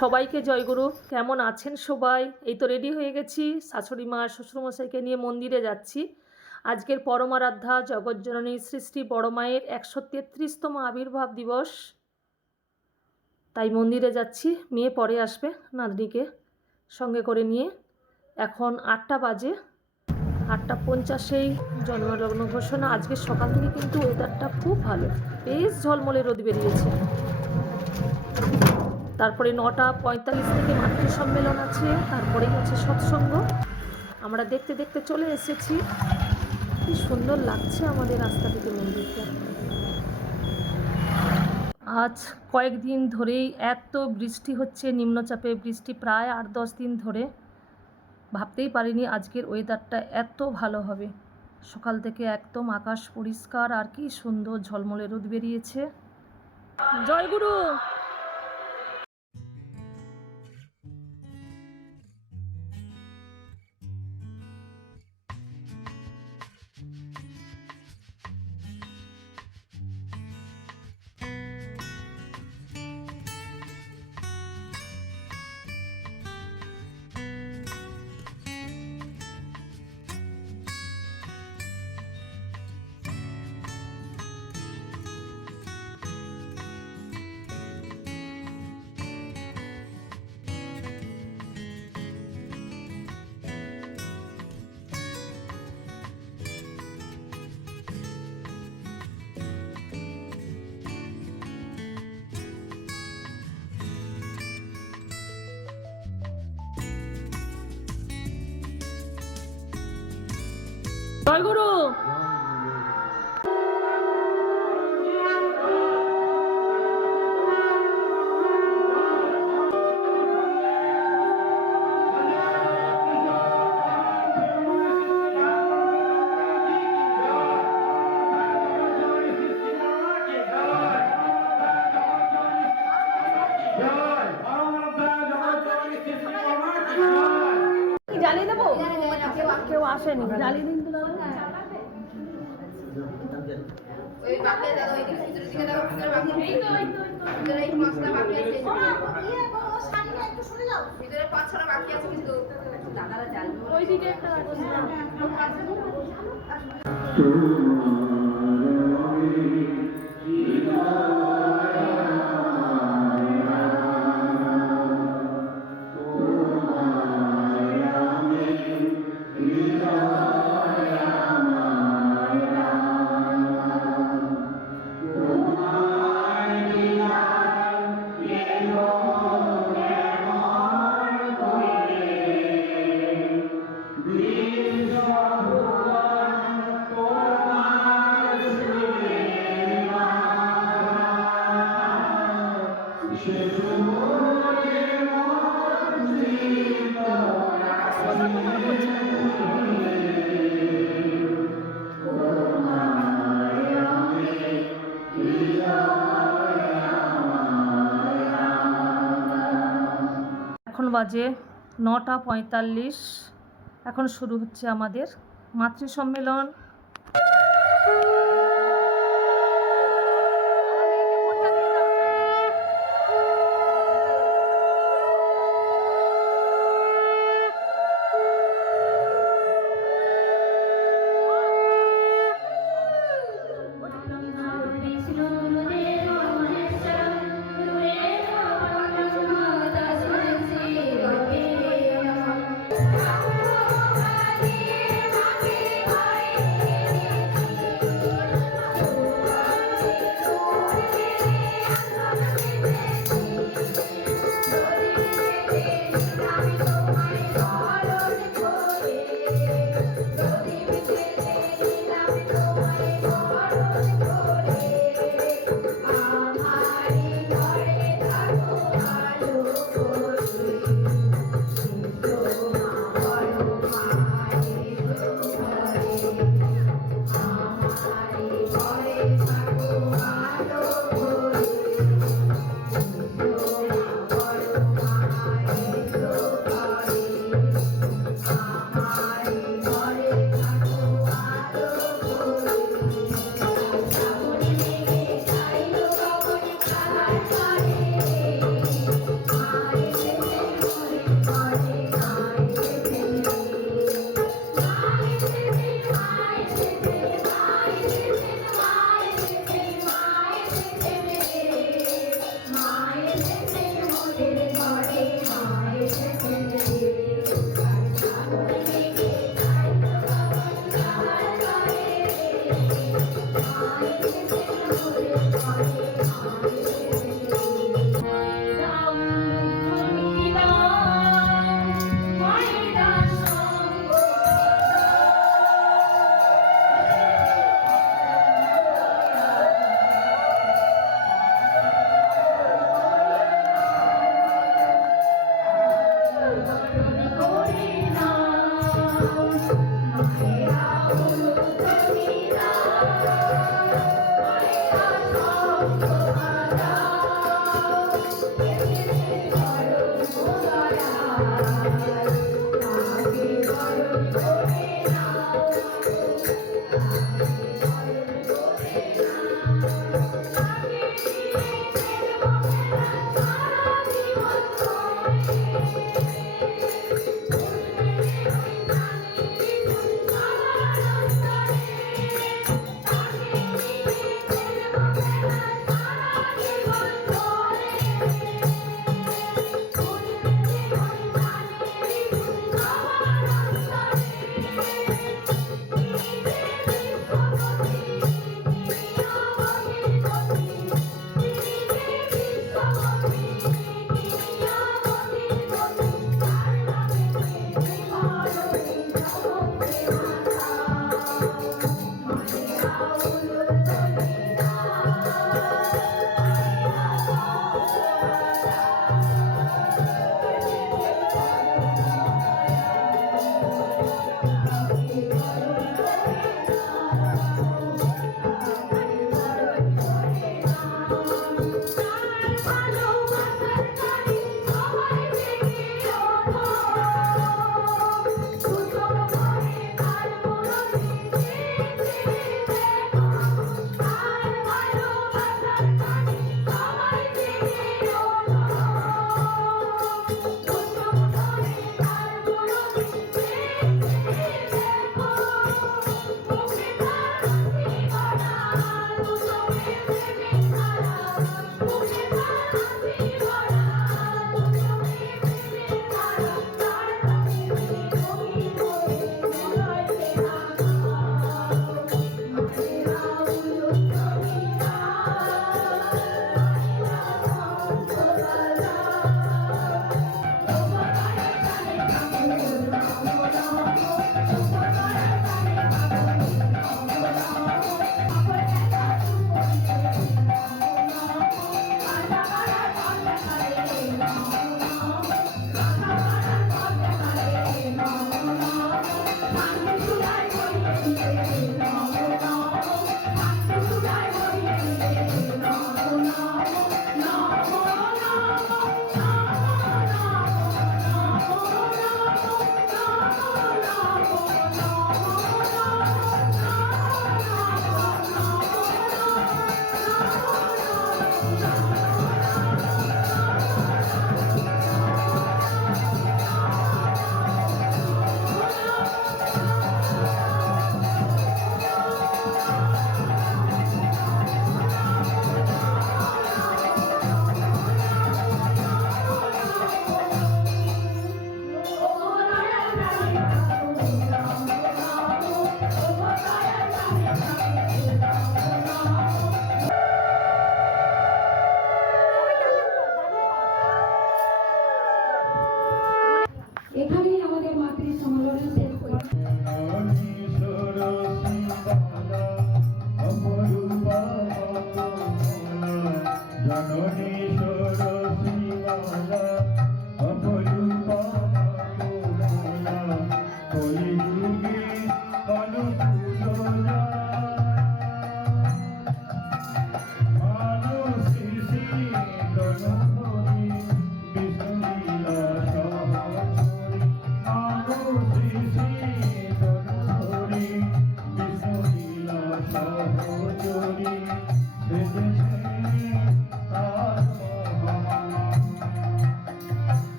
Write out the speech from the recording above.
সবাইকে জয়গুরু। কেমন আছেন সবাই? এই তো রেডি হয়ে গেছি, শাশুড়ি মা শ্বশুরমশাইকে নিয়ে মন্দিরে যাচ্ছি। আজকের পরমারাধ্যা জগজ্জননী শ্রী শ্রী বড় মায়ের 133তম আবির্ভাব দিবস, তাই মন্দিরে যাচ্ছি। মেয়ে পরে আসবে, নাতনিকে সঙ্গে করে নিয়ে। এখন 8টা বাজে, 8টা 50-এই জন্মলগ্ন ঘোষণা। আজকে সকাল থেকে কিন্তু ওয়েদারটা খুব ভালো, বেশ ঝলমলে রোদ বেরিয়েছে। তারপরে 9টা 45 থেকে মাতৃ সম্মেলন আছে, তারপরেই আছে সৎসঙ্গ। আমরা দেখতে দেখতে চলে এসেছি। কি সুন্দর লাগছে আমাদের রাস্তা থেকে মন্দিরটা। আজ কয়েকদিন ধরেই এত বৃষ্টি হচ্ছে, নিম্নচাপে বৃষ্টি প্রায় 8-10 দিন ধরে। ভাবতেই পারিনি আজকের ওয়েদারটা এত ভালো হবে। সকাল থেকে একদম আকাশ পরিষ্কার, আর কি সুন্দর ঝলমলে রোদ বেরিয়েছে। জয়গুরু। জয়গুরু। জ্বালিয়ে দেবো? কেউ আসেনি, জ্বালিয়ে দিন তো। ওই বাকি আছে, ওই দিকে ভিতরের দিকে দাও, ভিতরে বাকি আছে, ভিতরে এই পাঁচটা বাকি আছে, সামনে একটু সরে যাও, ভিতরে 5-6টা বাকি আছে, কিন্তু দাদারা জ্বালবে ওই দিকে একটা আছে। এখন বাজে 9টা 45। এখন শুরু হচ্ছে আমাদের মাতৃ সম্মেলন।